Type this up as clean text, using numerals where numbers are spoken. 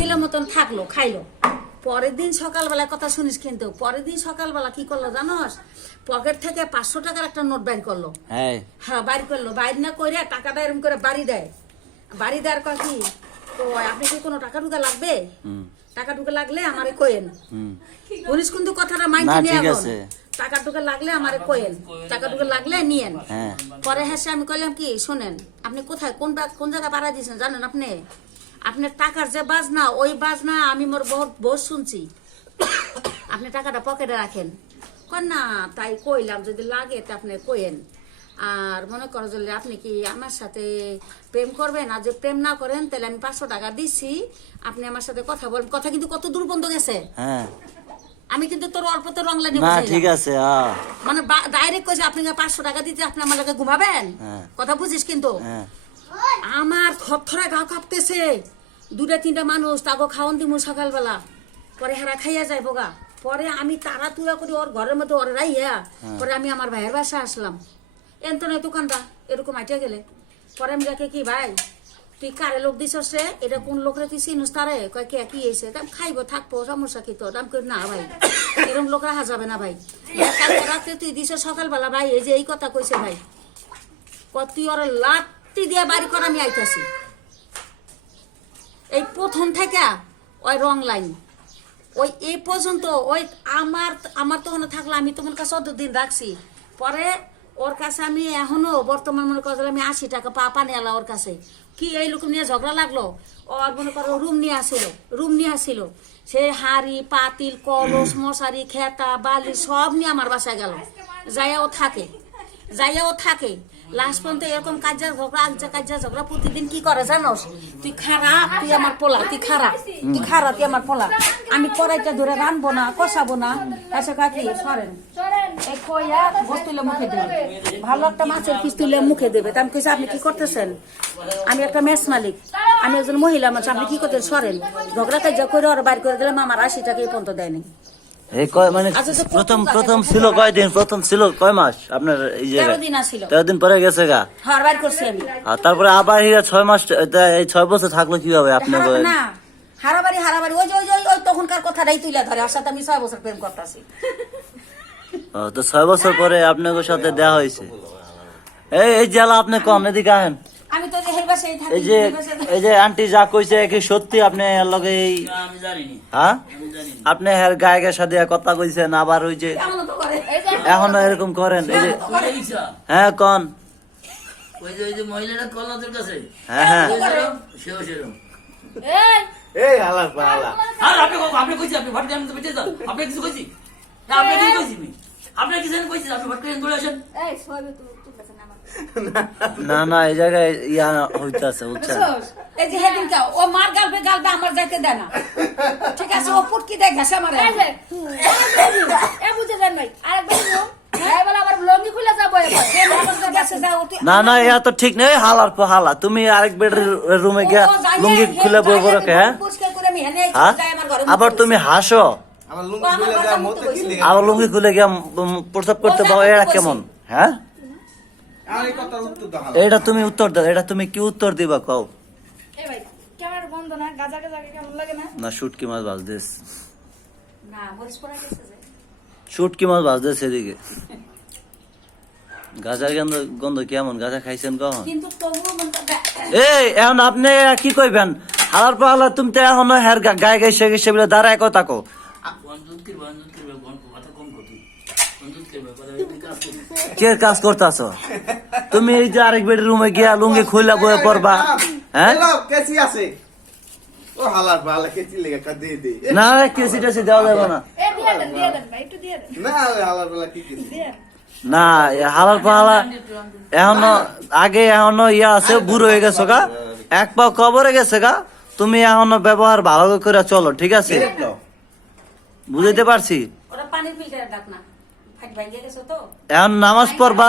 দিল মতন থাকলো, খাইলো। পরের দিন সকালবেলা কথা শুনিস, কিন্তু পরের দিন সকালবেলা কি করলো জানোস? পকেট থেকে 500 টাকার একটা নোট বাইর করলো। হ্যাঁ বাইর করলো, বাইর না করে টাকাটা এরকম করে বাড়ি দেয়। বাড়ি দেওয়ার পর কি, তো আপনি কি কোনো টাকা টুকা লাগবে? টাকা টুকা লাগলে আমারে কইেন। পুলিশ কিন্তু কথাটা মাইন্ড নিয়ে টাকা টুকা লাগলে আমারে কইেন, টাকা টুকা লাগলে নিয়েন। পরে হেসে আমি কইলাম কি, শোনেন আপনি কোথায় কোন জায়গায় পাড়া দিয়েছেন জানেন? আপনার টাকার যে বাজনা, ওই বাজনা আমি মোর বহুত শুনছি। আপনি টাকাটা পকেটে রাখেন। কন না তাই কইলাম যদি লাগে তা আপনি কইেন। আর মনে করো যদি আপনি কি আমার সাথে প্রেম করবেন, আর যে প্রেম না করেন তাহলে আমি 500 টাকা দিচ্ছি, আপনি আমার সাথে কথা বলেন। কথা কিন্তু কত দূর বন্ধ গেছে। আমি কিন্তু তোর অল্পতে রং লাইনে না ঠিক আছে, মানে ডাইরেক্ট কইছে আপনি 500 টাকা দিতে আপনি আমার লগে ঘুমাবেন। কথা বুঝিস? কিন্তু আমার থরথরে গা কাঁপতেছে। 2-3টা মানুষ তাকে খাওয়ান দিমু সকালবেলা, পরে হারা খাইয়া যায় বোগা। পরে আমি তাড়াতুড়া করে ওর ঘরের মধ্যে ওর রাইয়া পরে আমি আমার ভাইয়ের বাসা আসলাম। এন্তনে দোকানটা এরকম আইটা গেলে পরে আমি দেখে কি, ভাই তুই কারে লোক দিছস রে? এটা কোন লোকরে তুই চিনুস? তারে কয় কে কি হয়েছে? খাইবো থাকবো, সমস্যা কি তোর? আমি কই না ভাই, এরকম লোক রাখা যাবে না ভাই। কালকে রাত্রে তুই দিছ সকালবেলা, ভাই এই যে এই কথা কইছে ভাই, তুই ওর লাত্তি দিয়ে বাড়ি করে আমি আইতাছি। এই প্রথম থেকে ওই রং লাইন ওই এই পর্যন্ত ওই আমার তো ওখানে থাকলে আমি তোমার কাছে 14 দিন রাখছি। পরে ওর কাছে আমি এখনো বর্তমান মনে করলে আমি 80 টাকা পানি আলা ওর কাছে। কি এই লোক নিয়ে ঝগড়া লাগলো, ওর মনে করো রুম নিয়ে আসছিল। সে হাড়ি পাতিল কলস মশারি খেতা বালি সব নিয়ে আমার বাসায় গেল। যাইয়াও থাকে লাস্ট পর্যন্ত এরকম কাজের ঝগড়া প্রতিদিন কি করে জানোস? তুই খারাপ, তুই আমার পোলা, তুই আমার পোলা। আমি কড়াইটা ধরে রানবো না, কষাবো না। এসে কাকি সরেন এই কইয়া বস তুলে মুখে দেবে, ভালো একটা মাছের পিস তুলে মুখে দেবে। তা আমি কইছি আপনি কি করতেছেন? আমি একটা মেস মালিক, আমি একজন মহিলা মানুষ, আপনি কি করতেন? সরেন। ঝগড়া কাজা করে ওরা বাইর করে দিলাম, আমার 80 টাকা এই পর্যন্ত দেয়নি। প্রথম ছিল কয়দিন? প্রথম ছিল কয় মাস আপনার? 13 দিন পরে গেছে গা। তারপরে আবার 6 মাস, 6 বছর থাকলো কিভাবে আপনি? হারাবাড়ি ওই তখনকার কথাটাই তুলে ধরে। আর সাথে আমি 6 বছর প্রেম করতেছি। তো 6 বছর পরে আপনার সাথে দেয়া হয়েছে। এই জেলা আপনি কম এদিকে আহেন। আমি তো এই যে আন্টি যা কইছে কি সত্যি? আপনি এর লগে হ্যাঁ আপনি এর গায়ের সাথে কথা কইছেন, আবার ওই যে এখনো এরকম করেন? এই যে হ্যাঁ কোন ওই যে মহিলাটা কল্লাদের কাছে হ্যাঁ এই হালা পালা আর আপনি কইছি আপনি ভটকে আমি তো বেঁচে যান। আপনি কিছু কইছি না? আপনি কি কইছি? আপনি কি জানেন কইছি? আপনি ভটকে দৌড়ে আসেন। এই সবে তো না এই জায়গায় ইয়া হইতাছে বুঝছেন? এই যে হেদিনটা ও মার গালবে আমার যাইতে দেয় না। ঠিক আছে, ও পুটকি দেয় ঘাসা মারে। এ বুঝে দেন ভাই আরেকবার না ইয়া তো ঠিক নেই। হালার পর হালা, তুমি আরেক বেডের রুমে গিয়া লুঙ্গি খুলে বই বড় কে? আবার তুমি হাসো, আবার লুঙ্গি খুলে গিয়া প্রস্তাব করতে পারো, এটা কেমন? হ্যাঁ এটা তুমি উত্তর দাও, এটা তুমি কি উত্তর দিবা কও? না শুটকি মাছ ভাজতেছ, শুটকি মাছ ভাজতেছ এদিকে। গাজার গন্ধ কেমন? গাজা খাইছেন কখন? এই এখন আপনি কি কইবেন? হালার পর হালা তুমি তো এখন গায়ে গাইছে গেছে বলে দাঁড়ায় কথা কো। কে কাজ করতেছ তুমি? এই যে আরেক বেডের রুমে গিয়া লুঙ্গি খুইলা বয়ে পড়বা? হ্যাঁ না কেসি টেসি দেওয়া যাবে না। না হালার পাহালা এখনো আগে এখনো ইয়া আছে, বুড়ো হয়ে গেছো গা, এক পা কবরে গেছে গা। তুমি এখনো ব্যবহার ভালো করে চলো, ঠিক আছে? বুঝাইতে পারছি? এখন নামাজ পড়বা।